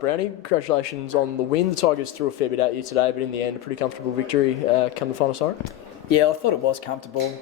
up, Brownie. Congratulations on the win. The Tigers threw a fair bit at you today, but in the end, a pretty comfortable victory come the final siren. Yeah, I thought it was comfortable.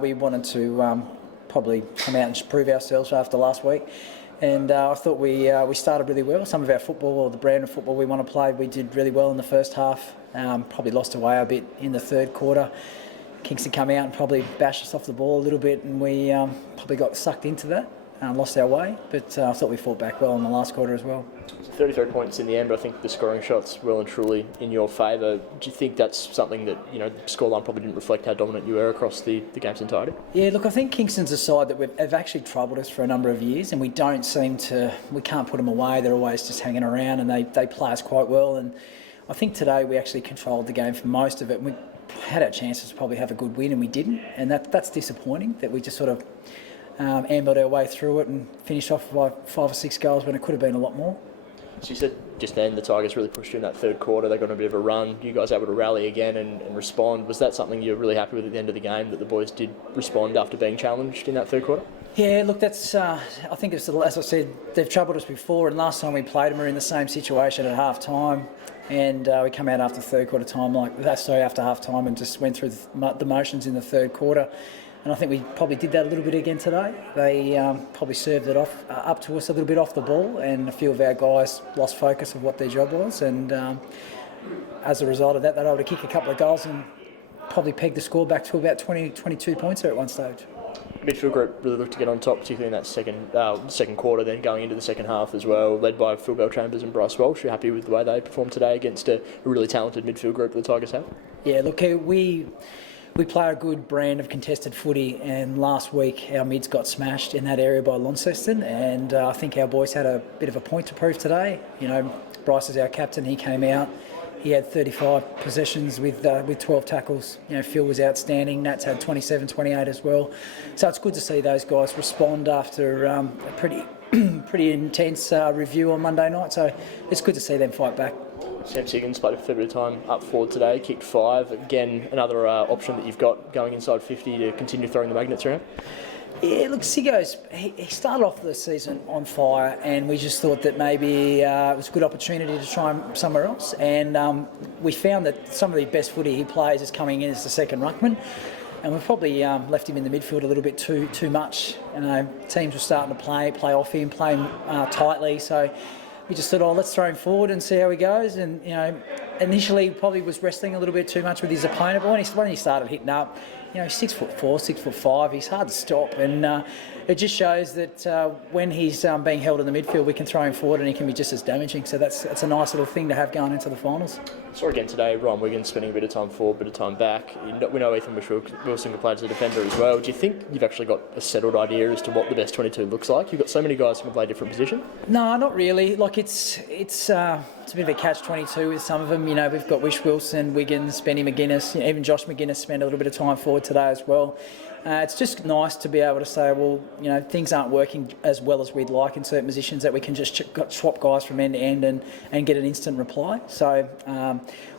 We wanted to probably come out and prove ourselves after last week. And I thought we started really well. Some of our football, or the brand of football we want to play, we did really well in the first half. Probably lost away a bit in the third quarter. Kingston come out and probably bashed us off the ball a little bit, and we probably got sucked into that. Lost our way, but I thought we fought back well in the last quarter as well. 33 points in the end, but I think the scoring shots well and truly in your favour. Do you think that's something that, the scoreline probably didn't reflect how dominant you were across the game's entirety? Yeah, look, I think Kingston's a side that have actually troubled us for a number of years, and we can't put them away. They're always just hanging around, and they play us quite well. And I think today we actually controlled the game for most of it. We had our chances to probably have a good win, and we didn't, and that's disappointing that we just sort of ambled our way through it and finished off by 5 or 6 goals when it could have been a lot more. So you said just then the Tigers really pushed you in that third quarter. They got a bit of a run. You guys able to rally again and respond. Was that something you're really happy with at the end of the game, that the boys did respond after being challenged in that third quarter? Yeah, look, that's. I think it's, as I said, they've troubled us before, and last time we played them, we were in the same situation at half time, and we come out after third quarter time after half time, and just went through the motions in the third quarter. And I think we probably did that a little bit again today. They probably served it up to us a little bit off the ball, and a few of our guys lost focus of what their job was. And as a result of that, they were able to kick a couple of goals and probably peg the score back to about 22 points there at one stage. Midfield group really looked to get on top, particularly in that second quarter, then going into the second half as well, led by Phil Bell-Chambers and Bryce Walsh. You're happy with the way they performed today against a really talented midfield group that the Tigers have? Yeah, look, we play a good brand of contested footy, and last week our mids got smashed in that area by Launceston, and I think our boys had a bit of a point to prove today. Bryce is our captain. He came out. He had 35 possessions with 12 tackles. Phil was outstanding. Nats had 27, 28 as well. So it's good to see those guys respond after a pretty intense review on Monday night. So it's good to see them fight back. Sam Siggins played a fair bit of time up forward today, kicked 5. Again, another option that you've got going inside 50 to continue throwing the magnets around. Yeah, look, Siggo's, he started off the season on fire, and we just thought that maybe it was a good opportunity to try him somewhere else. And we found that some of the best footy he plays is coming in as the second ruckman. And we've probably left him in the midfield a little bit too much. Teams were starting to play off him, playing tightly. So we just thought, let's throw him forward and see how he goes. And initially he probably was wrestling a little bit too much with his opponent, but when he started hitting up, 6'4", 6'5", he's hard to stop, and it just shows that when he's being held in the midfield, we can throw him forward and he can be just as damaging. So that's a nice little thing to have going into the finals. Saw again today, Ryan Wiggins spending a bit of time forward, a bit of time back. We know Ethan Wilson can play as a defender as well. Do you think you've actually got a settled idea as to what the best 22 looks like? You've got so many guys who can play different positions. No, not really. Like it's a bit of a catch-22 with some of them. We've got Wish Wilson, Wiggins, Benny McGuinness, even Josh McGuinness spent a little bit of time forward today as well. It's just nice to be able to say, things aren't working as well as we'd like in certain positions, that we can just swap guys from end to end and get an instant reply. So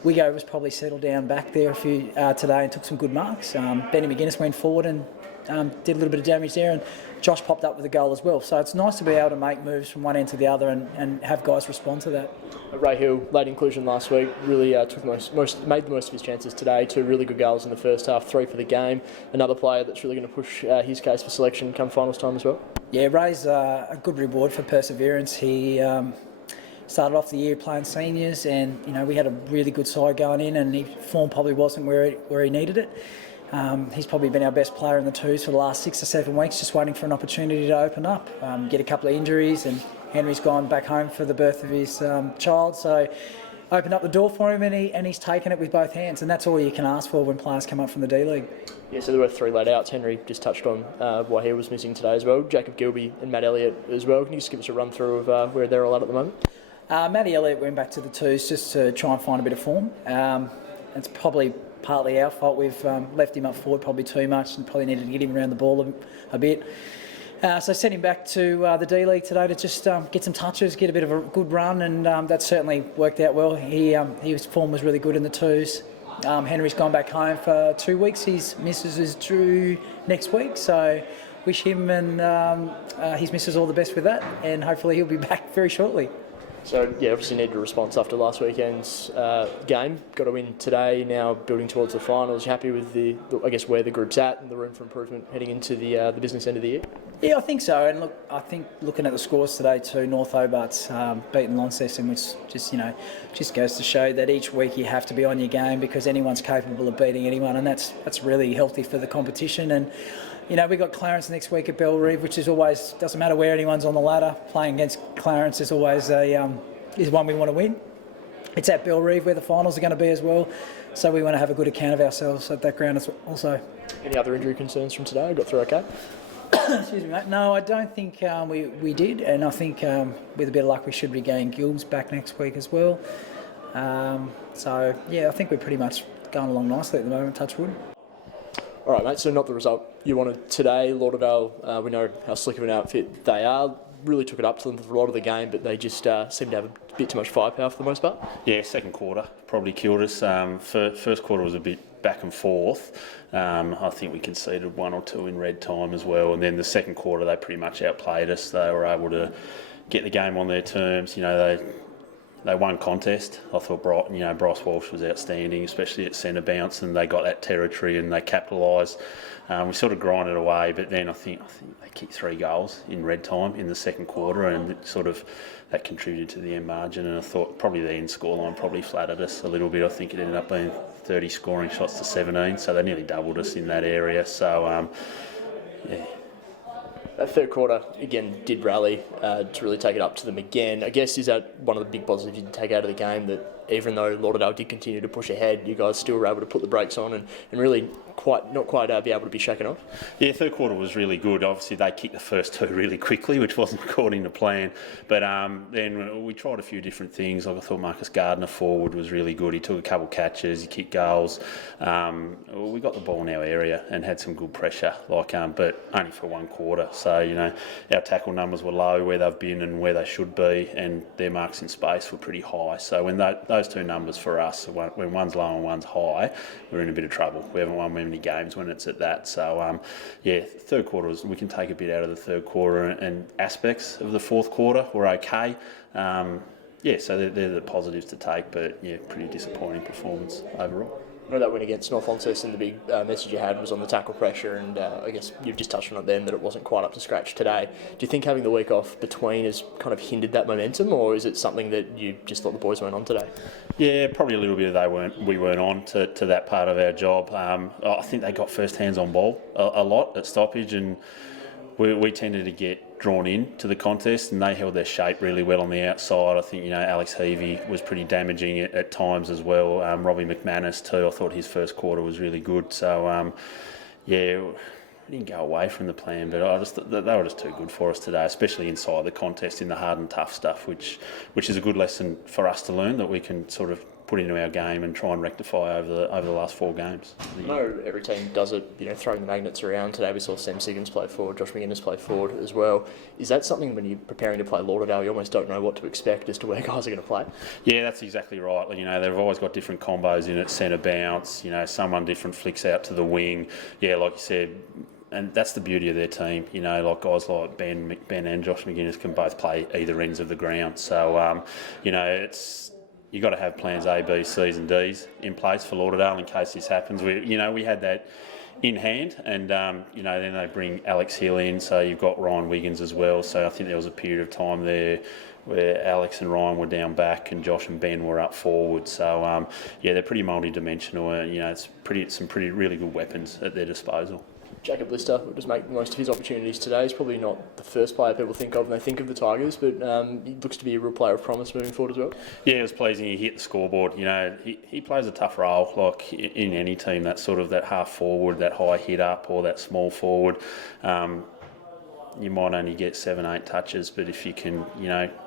Wiggo was probably settled down back there a few today and took some good marks. Benny McGuinness went forward and did a little bit of damage there, and Josh popped up with a goal as well. So it's nice to be able to make moves from one end to the other and have guys respond to that. Ray Hill, late inclusion last week, really made the most of his chances today. 2 really good goals in the first half, 3 for the game. Another player that's really going to push his case for selection come finals time as well. Yeah, Ray's a good reward for perseverance. He started off the year playing seniors, and we had a really good side going in, and his form probably wasn't where he needed it. He's probably been our best player in the twos for the last 6 or 7 weeks, just waiting for an opportunity to open up, get a couple of injuries, and Henry's gone back home for the birth of his child, so opened up the door for him, and he's taken it with both hands, and that's all you can ask for when players come up from the D-League. Yeah, so there were 3 late outs. Henry just touched on why he was missing today as well. Jacob Gilby and Matt Elliott as well. Can you just give us a run through of where they're all at the moment? Matty Elliott went back to the twos just to try and find a bit of form. It's probably partly our fault. We've left him up forward probably too much and probably needed to get him around the ball a bit. So sent him back to the D-League today to just get some touches, get a bit of a good run, and that certainly worked out well. His form was really good in the twos. Henry's gone back home for 2 weeks. His missus is due next week, so wish him and his missus all the best with that, and hopefully he'll be back very shortly. So, yeah, obviously needed a response after last weekend's game. Got to win today, now building towards the finals. You happy with I guess, where the group's at and the room for improvement heading into the business end of the year? Yeah, I think so. And look, I think looking at the scores today too, North Hobart's beaten Launceston, which just goes to show that each week you have to be on your game because anyone's capable of beating anyone, and that's really healthy for the competition. And we got Clarence next week at Bellerive, which is always, doesn't matter where anyone's on the ladder, playing against Clarence is always is one we want to win. It's at Bellerive where the finals are going to be as well, so we want to have a good account of ourselves at that ground also. Any other injury concerns from today? Got through okay? Excuse me, mate. No, I don't think we did, and I think with a bit of luck we should be getting Gilbs back next week as well. So, yeah, I think we're pretty much going along nicely at the moment, touch wood. All right, mate, so not the result you wanted today. Lauderdale, we know how slick of an outfit they are. Really took it up to them for a lot of the game, but they just seemed to have a bit too much firepower for the most part. Yeah, second quarter probably killed us. First quarter was a bit back and forth. I think we conceded one or two in red time as well, and then the second quarter they pretty much outplayed us. They were able to get the game on their terms. They won contest. I thought Bryce Walsh was outstanding, especially at centre bounce, and they got that territory and they capitalised. We sort of grinded away, but then I think they kicked 3 goals in red time in the second quarter, and that contributed to the end margin. And I thought probably the end scoreline probably flattered us a little bit. I think it ended up being 30 scoring shots to 17, so they nearly doubled us in that area. So, yeah. That third quarter, again, did rally to really take it up to them again. I guess, is that one of the big positives you can take out of the game, that even though Lauderdale did continue to push ahead, you guys still were able to put the brakes on and really not quite be able to be shaken off? Yeah, third quarter was really good. Obviously, they kicked the first 2 really quickly, which wasn't according to plan. But then we tried a few different things. Like I thought Marcus Gardner forward was really good. He took a couple catches, he kicked goals. We got the ball in our area and had some good pressure, but only for one quarter. So, our tackle numbers were low where they've been and where they should be, and their marks in space were pretty high. So when those 2 numbers for us, when one's low and one's high, we're in a bit of trouble. We haven't won many games when it's at that. So, third quarter, we can take a bit out of the third quarter, and aspects of the fourth quarter were okay. So they're the positives to take, but, pretty disappointing performance overall. I know that win against North Launceston, the big message you had was on the tackle pressure, and I guess you've just touched on it then, that it wasn't quite up to scratch today. Do you think having the week off between has kind of hindered that momentum, or is it something that you just thought the boys weren't on today? Yeah, probably a little bit of we weren't on to that part of our job. I think they got first hands on ball a lot at stoppage, and we tended to get drawn in to the contest, and they held their shape really well on the outside. I think, Alex Heavey was pretty damaging at times as well. Robbie McManus too, I thought his first quarter was really good. So, we didn't go away from the plan, but they were just too good for us today, especially inside the contest in the hard and tough stuff, which is a good lesson for us to learn, that we can sort of put into our game and try and rectify over the last 4 games. I know every team does it, throwing the magnets around. Today we saw Sam Siggins play forward, Josh McGuinness play forward as well. Is that something when you're preparing to play Lauderdale, you almost don't know what to expect as to where guys are going to play? Yeah, that's exactly right. They've always got different combos in it, centre bounce, someone different flicks out to the wing. Yeah, like you said, and that's the beauty of their team. Like guys like Ben and Josh McGuinness can both play either ends of the ground. So, you've got to have plans A, B, C's and D's in place for Lauderdale in case this happens. We had that in hand, and then they bring Alex Hill in, so you've got Ryan Wiggins as well. So I think there was a period of time there where Alex and Ryan were down back and Josh and Ben were up forward. So they're pretty multi-dimensional, and it's some pretty really good weapons at their disposal. Jacob Lister will just make the most of his opportunities today. He's probably not the first player people think of when they think of the Tigers, but he looks to be a real player of promise moving forward as well. Yeah, it was pleasing. He hit the scoreboard. He plays a tough role, like in any team, that sort of that half forward, that high hit up, or that small forward. You might only get 7-8 touches, but if you can,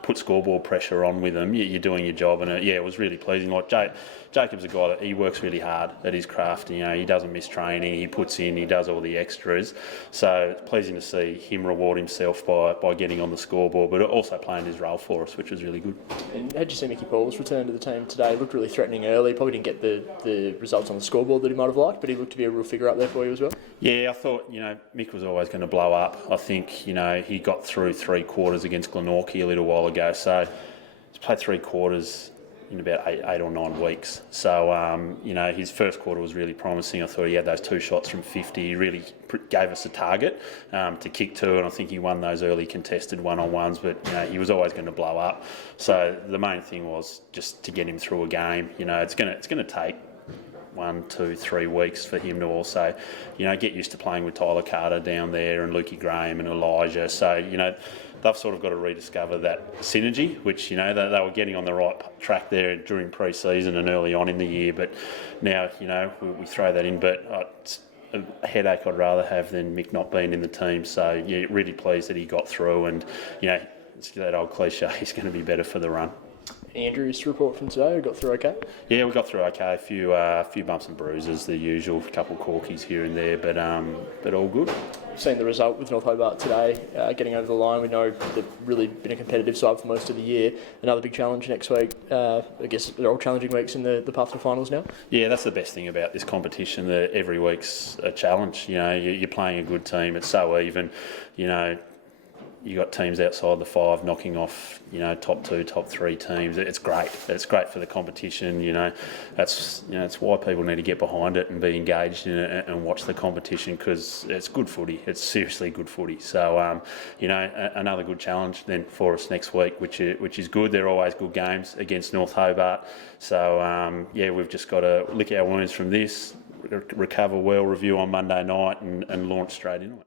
put scoreboard pressure on with them, you're doing your job. And it was really pleasing. Like Jacob's a guy that he works really hard at his craft. He doesn't miss training. He puts in. He does all the extras. So it's pleasing to see him reward himself by getting on the scoreboard, but also playing his role for us, which was really good. And how'd you see Mickey Paul's return to the team today? He looked really threatening early. Probably didn't get the results on the scoreboard that he might have liked, but he looked to be a real figure up there for you as well. Yeah, I thought Mick was always going to blow up. I think he got through 3 quarters against Glenorchy a little while ago, so he's played 3 quarters in about eight or 9 weeks. So, his first quarter was really promising. I thought he had those 2 shots from 50. He really gave us a target to kick to, and I think he won those early contested one-on-ones, but, he was always going to blow up. So the main thing was just to get him through a game. It's going to take 1, 2, 3 weeks for him to also, get used to playing with Tyler Carter down there and Lukey Graham and Elijah. So, they've sort of got to rediscover that synergy, which, they were getting on the right track there during pre-season and early on in the year. But now, we throw that in. But it's a headache I'd rather have than Mick not being in the team. So, yeah, really pleased that he got through. And, it's that old cliche, he's going to be better for the run. Andrew's to report from today, we got through okay? Yeah, we got through okay. A few bumps and bruises, the usual, a couple of corkies here and there, but all good. Seen the result with North Hobart today, getting over the line. We know they've really been a competitive side for most of the year. Another big challenge next week. I guess they're all challenging weeks in the path to finals now. Yeah, that's the best thing about this competition, that every week's a challenge. You're playing a good team. It's so even. You got teams outside the 5 knocking off, top 2, top 3 teams. It's great. It's great for the competition. That's why people need to get behind it and be engaged in it and watch the competition, because it's good footy. It's seriously good footy. So, another good challenge then for us next week, which is good. They're always good games against North Hobart. So, we've just got to lick our wounds from this, recover well, review on Monday night, and launch straight into it.